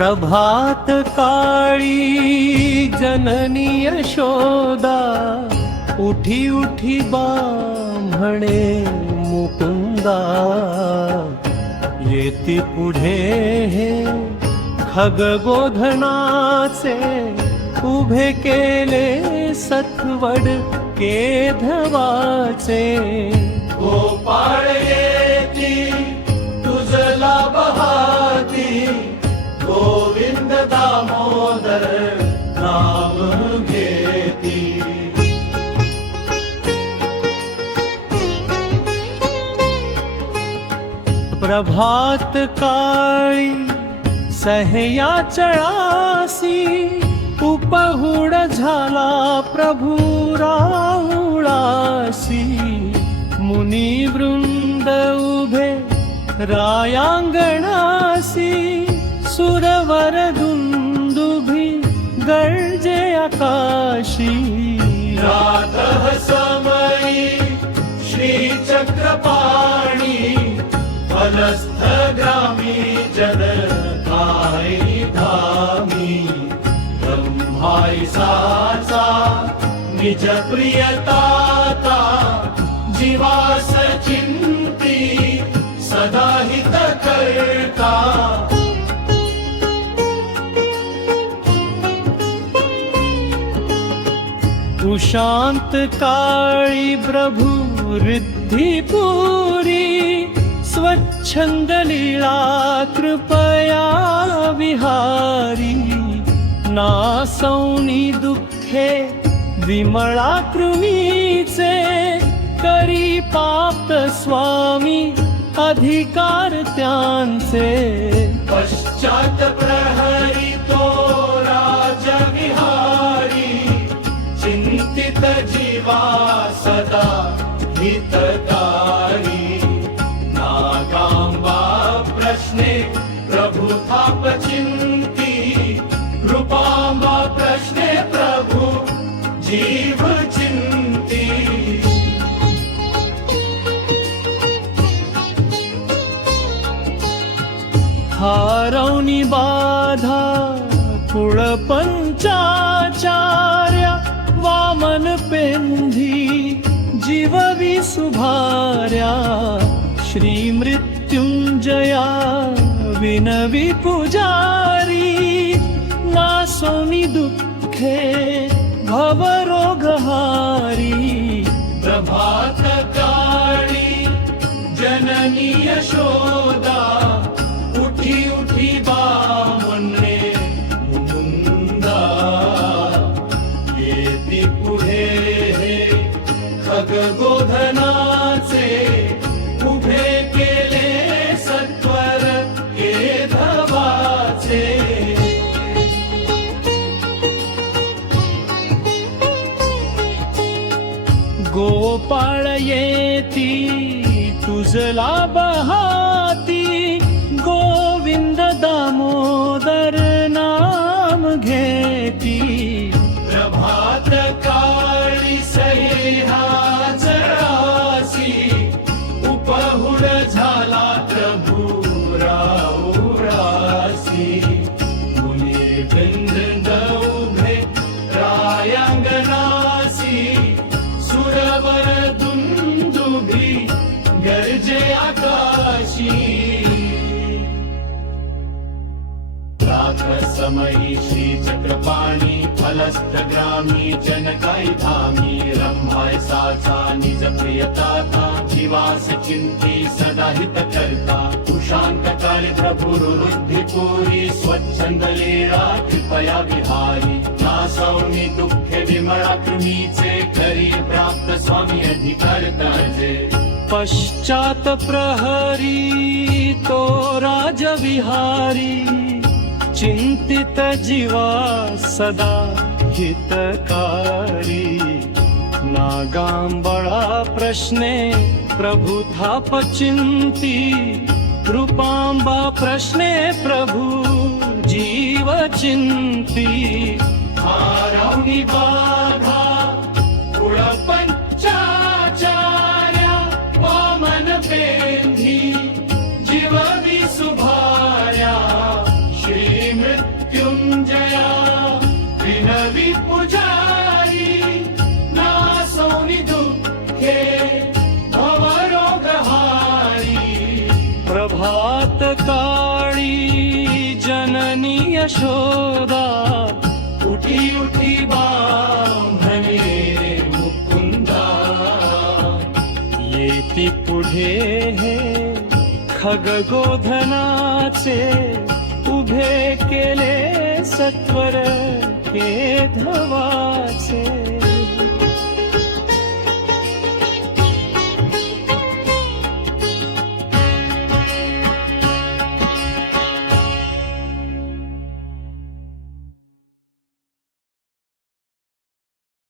प्रभात काळी जननी यशोदा उठी उठी बा म्हणे मुकुंदा येती पुढे हे खगगोधनाचे उभे केले सत्वड केधवाचे गोपाळ येती तुझला बहाती गोविंद दामोदर नाम घेती प्रभात काळी सह्या चळासी उपहुड झाला प्रभू राहुळासी मुनी वृंद उभे रायांगणासी सुरवर दुंदुभी गर्जे आकाशी रातः समयी श्री चक्रपाणी फलस्थ ग्रामी जन धाई धामी ब्रह्माई साचा निज प्रियताता जीवास चिंती सदा हित करता उशांत काळी प्रभु रिद्धिपुरी स्वच्छंद लीला कृपया विहारी नासौनी दुःखे विमळा कृमीचे करी पाप स्वामी अधिकार त्यांचे पश्चात प्रहरी तो राजविहारी चिंतित जीवा सदा हितकारी नागांबा प्रश्ने प्रभु थाप चिंती कृपांबा प्रश्ने प्रभु जीव चिंती हारवनी बाधा कुळ पंचाचार्या वामन पेंधी जीव विसुभार्या श्री मृत्युंजया विनवी पुजारी नासोनी दुःखे भवरोगहारी प्रभात काळी जननी यशोदा उठी उठी बा म्हणणे मुकुंदा येती पुढे हे खगगोधनाचे उभे केले सत्वर केधवाचे गोपाळ येती तुझला बहाती गोविंद दामोदर नाम घेती प्रभात काळी सह्याचरासी उपहुड झाला प्रभु राहुरासी मुनी वृंद उभे रायांगणासी सुरवर दुंदुभी गर्जे आकाशी समयी श्री चक्रपाणी फलस्थ ग्रामी जनकाई धामी रंभाय साचा निज प्रियताता जीवास चिंती सदा हित करता उशांत काळी प्रभु रुद्धिपुरी स्वच्छंद लीला कृपया विहारी नासौनी दुःखे विमळा कृमीचे करी प्राप्त स्वामी अधिकार ताजे पश्चात प्रहरी तो राजविहारी चिंतित जीवा सदा हितकारी नागांबळा प्रश्ने प्रभु थाप चिंती कृपांबा प्रश्ने प्रभु जीव चिंती हारवणी बाधा कुळ पंचाचार्या वामन पेंधी जीव विसुभार्या श्री यशोदा उठी उठी बांधणे रे मुकुंदा येती पुढे हे खगगोधनाचे उभे केले सत्वर के धवाचे